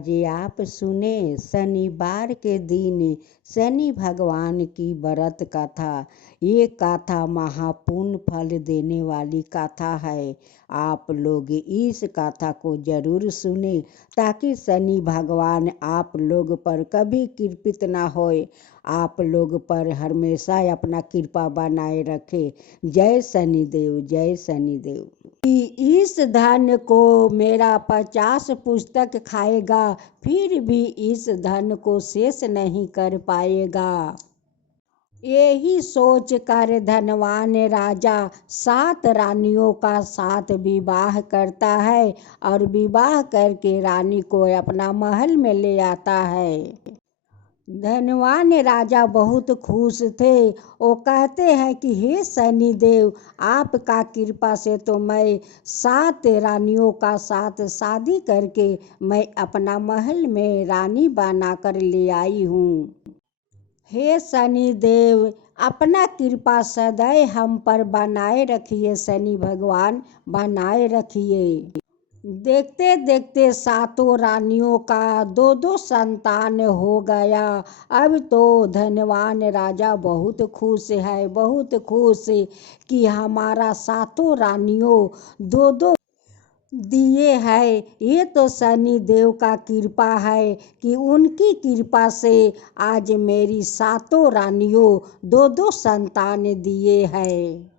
आज आप सुने शनिवार के दिन शनि भगवान की व्रत कथा। ये कथा महापुण्य फल देने वाली कथा है। आप लोग इस कथा को जरूर सुने ताकि शनि भगवान आप लोग पर कभी कृपित ना होए, आप लोग पर हमेशा अपना कृपा बनाए रखे। जय शनिदेव, जय शनिदेव। इस धन को मेरा 50 पुस्तक खाएगा, फिर भी इस धन को शेष नहीं कर पाएगा। यही सोच कर धनवान राजा 7 रानियों का साथ विवाह करता है और विवाह करके रानी को अपना महल में ले आता है। धनवान राजा बहुत खुश थे। वो कहते हैं कि हे शनिदेव, आपका कृपा से तो मैं 7 रानियों का साथ शादी करके मैं अपना महल में रानी बनाकर ले आई हूँ। हे शनिदेव, अपना कृपा सदैव हम पर बनाए रखिए। शनि भगवान बनाए रखिए। देखते देखते 7 रानियों का 2 संतान हो गया। अब तो धनवान राजा बहुत खुश है, बहुत खुश कि हमारा 7 रानियों 2 दिए है। ये तो शनि देव का कृपा है कि उनकी कृपा से आज मेरी 7 रानियों 2 संतान दिए हैं।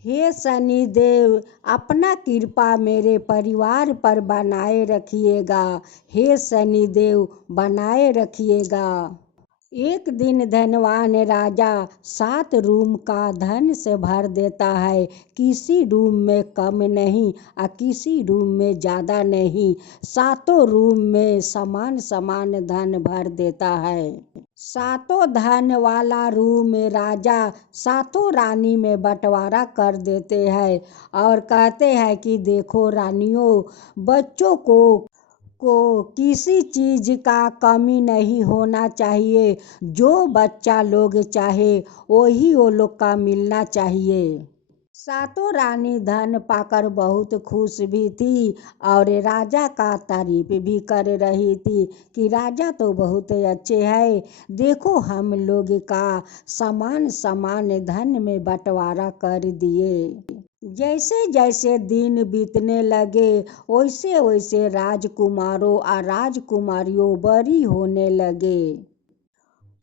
हे शनि देव, अपना कृपा मेरे परिवार पर बनाए रखिएगा। हे शनि देव, बनाए रखिएगा। एक दिन धनवान राजा 7 रूम का धन से भर देता है। किसी रूम में कम नहीं और किसी रूम में ज़्यादा नहीं, 7 रूम में समान समान धन भर देता है। 7 धन वाला रूम राजा 7 रानी में बंटवारा कर देते हैं और कहते हैं कि देखो रानियों, बच्चों को किसी चीज़ का कमी नहीं होना चाहिए। जो बच्चा लोग चाहे वही वो लोग का मिलना चाहिए। 7 रानी धन पाकर बहुत खुश भी थी और राजा का तारीफ भी कर रही थी कि राजा तो बहुत अच्छे हैं, देखो हम लोग का समान समान धन में बंटवारा कर दिए। जैसे जैसे दिन बीतने लगे वैसे वैसे राजकुमारों और राजकुमारियों बड़ी होने लगे।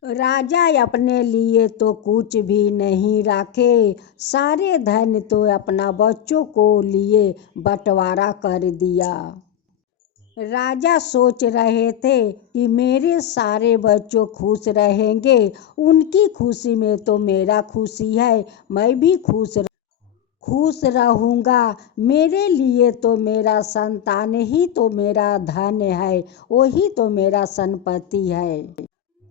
राजा अपने लिए तो कुछ भी नहीं रखे, सारे धन तो अपना बच्चों को लिए बंटवारा कर दिया। राजा सोच रहे थे कि मेरे सारे बच्चों खुश रहेंगे, उनकी खुशी में तो मेरा खुशी है, मैं भी खुश रहूँगा। मेरे लिए तो मेरा संतान ही तो मेरा धन है, वही तो मेरा संपत्ति है।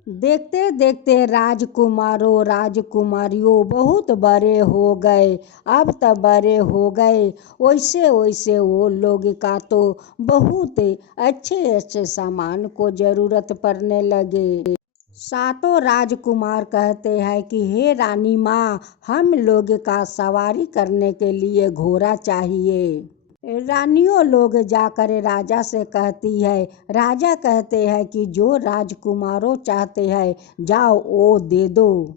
देखते देखते राजकुमारों राजकुमारियों बहुत बड़े हो गए। अब तब बड़े हो गए वैसे वैसे वो लोग का तो बहुत अच्छे अच्छे सामान को ज़रूरत पड़ने लगे। 7 राजकुमार कहते हैं कि हे रानी माँ, हम लोग का सवारी करने के लिए घोड़ा चाहिए। रानियों लोग जाकर राजा से कहती है। राजा कहते हैं कि जो राजकुमारों चाहते हैं जाओ वो दे दो।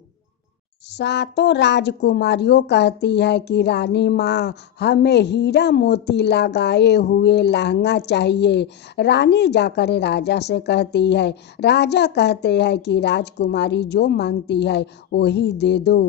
7 राजकुमारियों कहती है कि रानी माँ, हमें हीरा मोती लगाए हुए लहंगा चाहिए। रानी जाकर राजा से कहती है। राजा कहते हैं कि राजकुमारी जो मांगती है वही दे दो।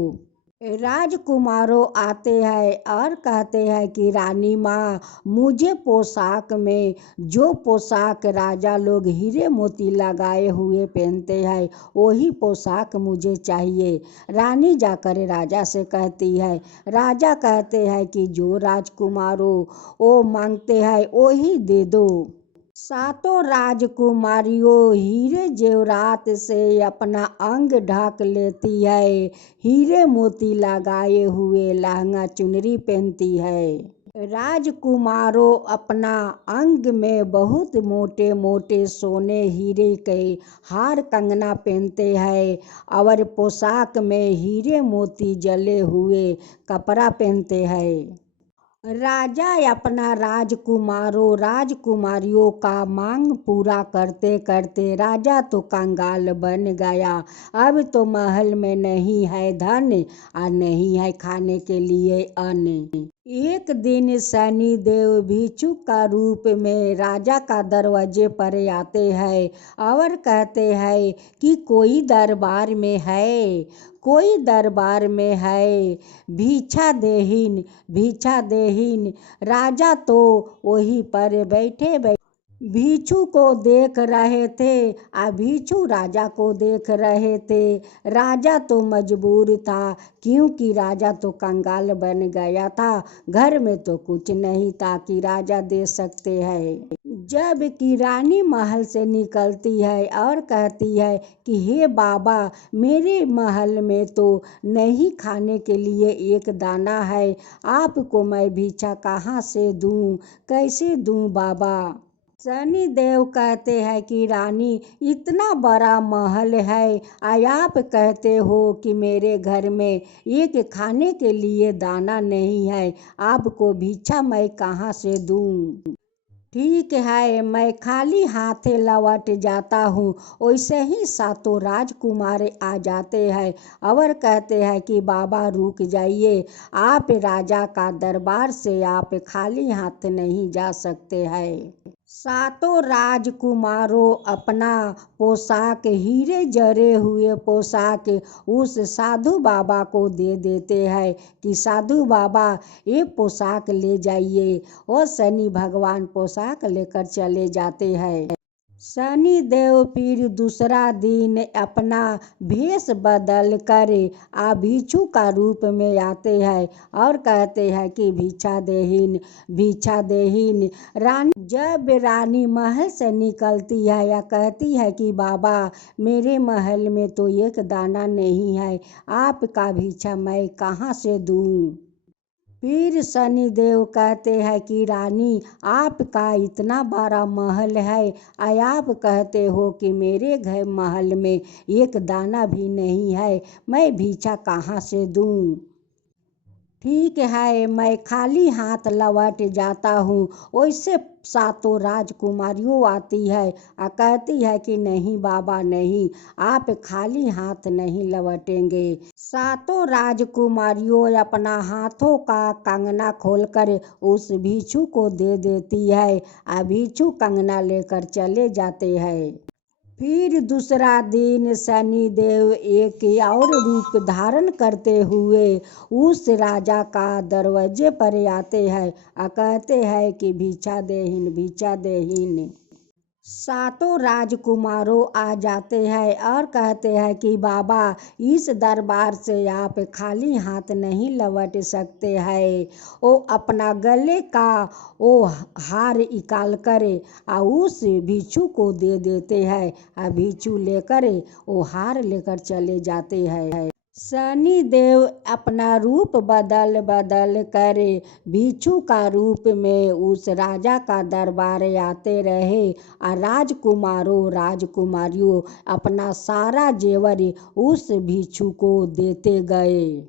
राजकुमारों आते हैं और कहते हैं कि रानी माँ, मुझे पोशाक में जो पोशाक राजा लोग हीरे मोती लगाए हुए पहनते हैं वही पोशाक मुझे चाहिए। रानी जाकर राजा से कहती है। राजा कहते हैं कि जो राजकुमारों वो मांगते हैं वही दे दो। 7 राजकुमारियों हीरे जेवरात से अपना अंग ढक लेती है, हीरे मोती लगाए हुए लहंगा चुनरी पहनती है। राजकुमारों अपना अंग में बहुत मोटे मोटे सोने हीरे के हार कंगना पहनते हैं और पोशाक में हीरे मोती जले हुए कपड़ा पहनते हैं। राजा अपना राजकुमारों राजकुमारियों का मांग पूरा करते करते राजा तो कंगाल बन गया। अब तो महल में नहीं है धन और नहीं है खाने के लिए अन्न। एक दिन शनि देव भिक्षुक का रूप में राजा का दरवाजे पर आते हैं और कहते हैं कि कोई दरबार में है भिक्षा देहीन। राजा तो वहीं पर बैठे भिक्षु को देख रहे थे भिक्षु राजा को देख रहे थे। राजा तो मजबूर था क्योंकि राजा तो कंगाल बन गया था। घर में तो कुछ नहीं था कि राजा दे सकते हैं। जब कि रानी महल से निकलती है और कहती है कि हे बाबा, मेरे महल में तो नहीं खाने के लिए एक दाना है। आपको मैं भिक्षा कहाँ से दूँ, कैसे दूँ बाबा। शनि देव कहते हैं कि रानी, इतना बड़ा महल है आप कहते हो कि मेरे घर में एक खाने के लिए दाना नहीं है, आपको भिक्षा मैं कहाँ से दूँ। ठीक है, मैं खाली हाथे लौट जाता हूँ। वैसे ही सातों राजकुमार आ जाते हैं और कहते हैं कि बाबा रुक जाइए, आप राजा का दरबार से आप खाली हाथ नहीं जा सकते हैं। सातों राजकुमारों अपना पोशाक, हीरे जड़े हुए पोशाक उस साधु बाबा को दे देते हैं कि साधु बाबा ये पोशाक ले जाइए। और शनि भगवान पोशाक लेकर चले जाते हैं। शनि देव फिर दूसरा दिन अपना भेष बदल कर भिक्षु का रूप में आते हैं और कहते हैं कि भिक्षा देहीन। जब रानी महल से निकलती है या कहती है कि बाबा, मेरे महल में तो एक दाना नहीं है, आपका भिक्षा मैं कहाँ से दूँ। फिर शनि देव कहते हैं कि रानी, आपका इतना बड़ा महल है आप कहते हो कि मेरे घर महल में एक दाना भी नहीं है, मैं भिक्षा कहाँ से दूँ। ठीक है, मैं खाली हाथ लौट जाता हूँ। वैसे सातों राजकुमारियों आती है और कहती है कि नहीं बाबा नहीं, आप खाली हाथ नहीं लौटेंगे। सातों राजकुमारियों अपना हाथों का कंगना खोलकर उस भिक्षु को दे देती है और भिक्षु कंगना लेकर चले जाते हैं। फिर दूसरा दिन शनि देव एक और रूप धारण करते हुए उस राजा का दरवाजे पर आते हैं और कहते हैं कि भिक्षा देहीन। सातों राजकुमारों आ जाते हैं और कहते हैं कि बाबा, इस दरबार से आप खाली हाथ नहीं लौट सकते हैं। वो अपना गले का वो हार निकाल कर उस भिक्षु को दे देते हैं और भिक्षु लेकर वो हार लेकर चले जाते हैं। शनि देव अपना रूप बदल कर भिक्षु का रूप में उस राजा का दरबार आते रहे और राजकुमारियों अपना सारा जेवर उस भिक्षु को देते गए।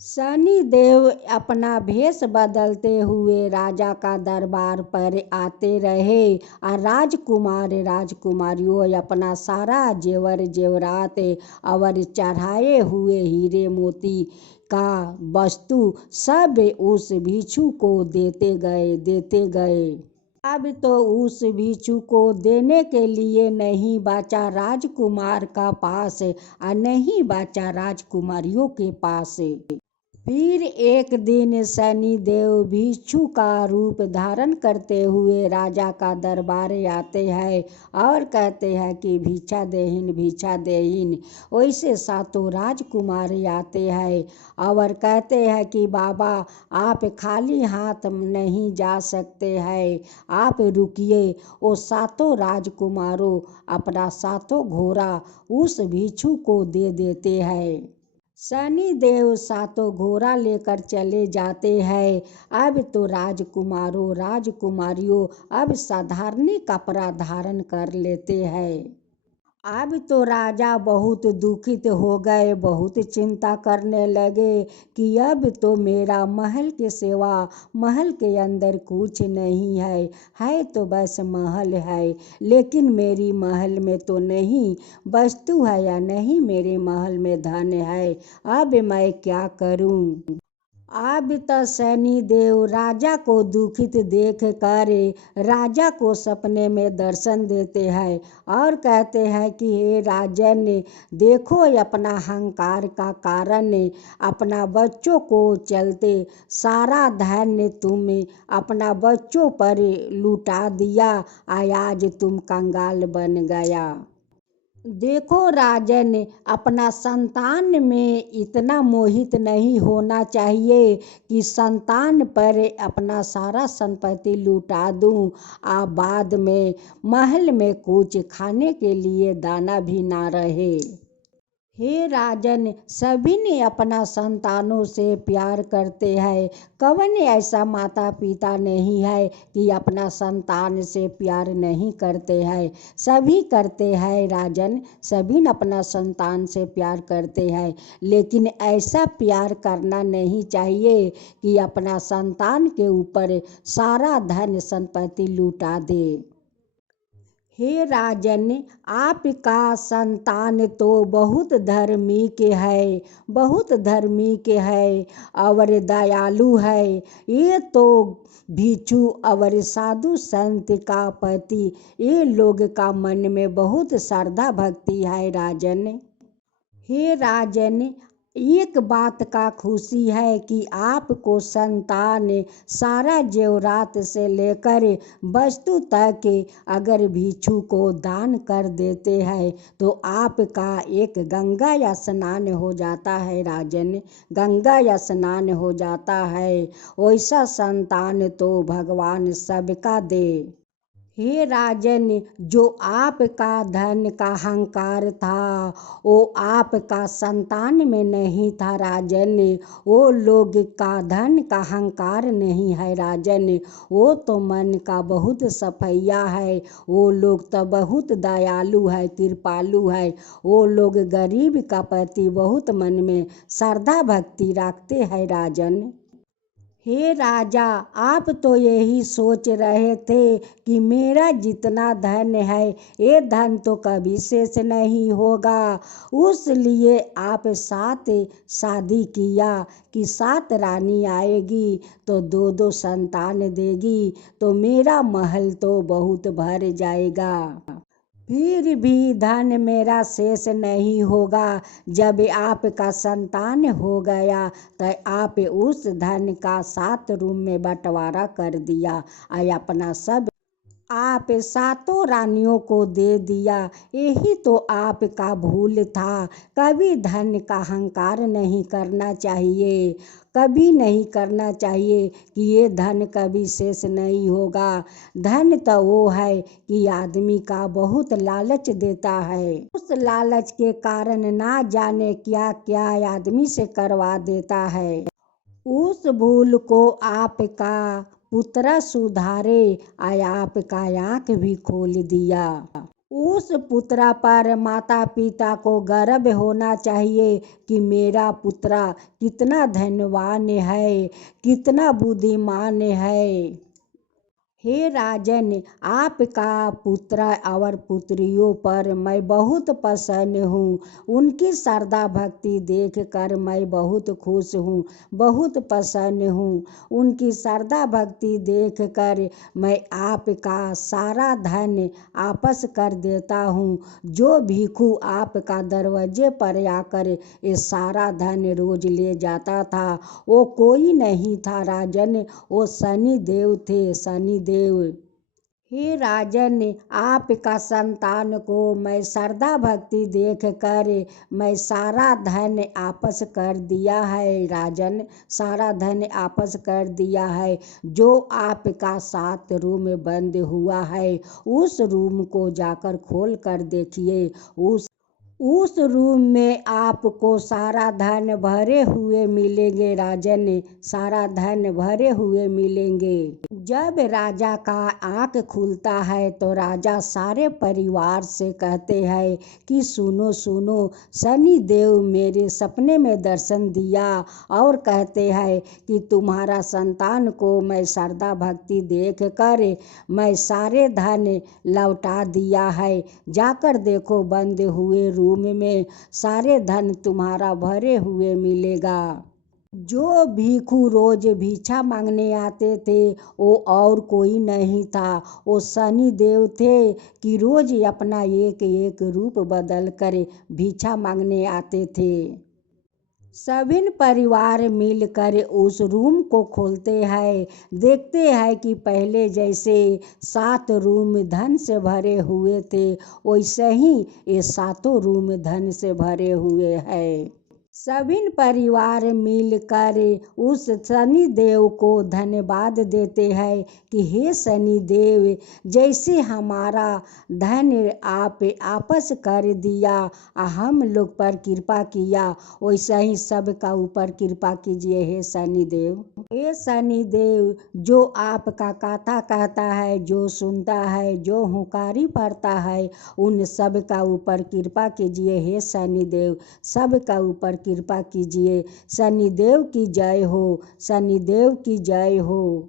शनि देव अपना भेष बदलते हुए राजा का दरबार पर आते रहे और राजकुमारियों अपना सारा जेवरात और चढ़ाए हुए हीरे मोती का वस्तु सब उस भिक्षु को देते गए। अब तो उस भिक्षु को देने के लिए नहीं बचा राजकुमार का पास और नहीं बचा राजकुमारियों के पास। फिर एक दिन शनि देव भिक्षु का रूप धारण करते हुए राजा का दरबार आते हैं और कहते हैं कि भिक्षा देहीन। वैसे सातों राजकुमार आते हैं और कहते हैं कि बाबा, आप खाली हाथ नहीं जा सकते हैं, आप रुकिए। वो सातों राजकुमारों अपना सातों घोड़ा उस भिक्षु को दे देते हैं। शनि देव सातों घोड़ा लेकर चले जाते हैं। अब तो राजकुमारियों अब साधारण कपड़ा धारण कर लेते हैं। अब तो राजा बहुत दुखित हो गए, बहुत चिंता करने लगे कि अब तो मेरा महल के सिवा महल के अंदर कुछ नहीं है तो बस महल है, लेकिन मेरी महल में तो नहीं वस्तु है या नहीं मेरे महल में धन है। अब मैं क्या करूं। अब तो शनि देव राजा को दुखित देख कर राजा को सपने में दर्शन देते हैं और कहते हैं कि हे राजन, देखो अपना अहंकार का कारण अपना बच्चों को चलते सारा धन तुम अपना बच्चों पर लुटा दिया, आज तुम कंगाल बन गया। देखो राजन, अपना संतान में इतना मोहित नहीं होना चाहिए कि संतान पर अपना सारा संपत्ति लुटा दूं, बाद में महल में कुछ खाने के लिए दाना भी ना रहे। हे राजन, सभी ने अपना संतानों से प्यार करते हैं, कौन ऐसा माता पिता नहीं है कि अपना संतान से प्यार नहीं करते हैं। सभी करते हैं राजन, सभी अपना संतान से प्यार करते हैं, लेकिन ऐसा प्यार करना नहीं चाहिए कि अपना संतान के ऊपर सारा धन संपत्ति लुटा दे। हे राजन, आपका संतान तो बहुत धार्मिक है, बहुत धार्मिक है और दयालु है। ये तो भिक्षु और साधु संत का पति, ये लोग का मन में बहुत श्रद्धा भक्ति है राजन। हे राजन, एक बात का खुशी है कि आपको संतान सारा जेवरात से लेकर वस्तु तक अगर भिक्षु को दान कर देते हैं तो आपका एक गंगा स्नान हो जाता है राजन, गंगा स्नान हो जाता है। वैसा संतान तो भगवान सबका दे। हे राजन, जो आपका धन का अहंकार था वो आपका संतान में नहीं था राजन, वो लोग का धन का अहंकार नहीं है राजन, वो तो मन का बहुत सफैया है, वो लोग तो बहुत दयालु है, कृपालु है, वो लोग गरीब का प्रति बहुत मन में श्रद्धा भक्ति रखते हैं राजन। हे राजा, आप तो यही सोच रहे थे कि मेरा जितना धन है ये धन तो कभी शेष नहीं होगा, उसलिए आप 7 शादी किया कि 7 रानी आएगी तो 2-2 संतान देगी तो मेरा महल तो बहुत भर जाएगा। फिर भी धन मेरा शेष नहीं होगा। जब आपका संतान हो गया तो आप उस धन का 7 रूम में बंटवारा कर दिया और अपना सब आप 7 रानियों को दे दिया। यही तो आपका भूल था। कभी धन का अहंकार नहीं करना चाहिए, कभी नहीं करना चाहिए कि ये धन कभी शेष नहीं होगा। धन तो वो है कि आदमी का बहुत लालच देता है, उस लालच के कारण ना जाने क्या क्या आदमी से करवा देता है। उस भूल को आपका पुत्र सुधारे और आपका आँख भी खोल दिया। उस पुत्र पर माता पिता को गर्व होना चाहिए कि मेरा पुत्र कितना धनवान है, कितना बुद्धिमान है। हे राजन, आपका पुत्र और पुत्रियों पर मैं बहुत प्रसन्न हूँ, उनकी श्रद्धा भक्ति देखकर मैं बहुत खुश हूँ, बहुत प्रसन्न हूँ। उनकी श्रद्धा भक्ति देखकर मैं आपका सारा धन वापस कर देता हूँ। जो भिक्षु आपका दरवाजे पर आकर ये सारा धन रोज ले जाता था वो कोई नहीं था राजन, वो शनि देव थे, शनि देव। हे राजन, आपका संतान को मैं श्रद्धा भक्ति देख कर मैं सारा धन वापस कर दिया है राजन, सारा धन वापस कर दिया है। जो आपका 7 रूम बंद हुआ है उस रूम को जाकर खोल कर देखिए, उस रूम में आपको सारा धन भरे हुए मिलेंगे राजन, सारा धन भरे हुए मिलेंगे। जब राजा का आँख खुलता है तो राजा सारे परिवार से कहते हैं कि सुनो सुनो, शनि देव मेरे सपने में दर्शन दिया और कहते हैं कि तुम्हारा संतान को मैं श्रद्धा भक्ति देख कर मैं सारे धन लौटा दिया है। जाकर देखो, बंद हुए रूम में सारे धन तुम्हारा भरे हुए मिलेगा। जो भिक्षु रोज भिक्षा मांगने आते थे वो और कोई नहीं था, वो शनि देव थे कि रोज अपना एक एक रूप बदल कर भिक्षा मांगने आते थे। सभी परिवार मिलकर उस रूम को खोलते हैं, देखते हैं कि पहले जैसे 7 रूम धन से भरे हुए थे वैसे ही ये 7 रूम धन से भरे हुए हैं। सभी परिवार मिलकर उस शनि देव को धन्यवाद देते हैं कि हे शनि देव, जैसे हमारा धन आप आपस कर दिया, हम लोग पर कृपा किया, वैसा ही सबका ऊपर कृपा कीजिए हे शनि देव। हे शनि देव, जो आपका कथा कहता है, जो सुनता है, जो हुंकारी पड़ता है, उन सब का ऊपर कृपा कीजिए हे शनि देव, सब का ऊपर कृपा कीजिए। शनि देव की जय हो, शनि देव की जय हो।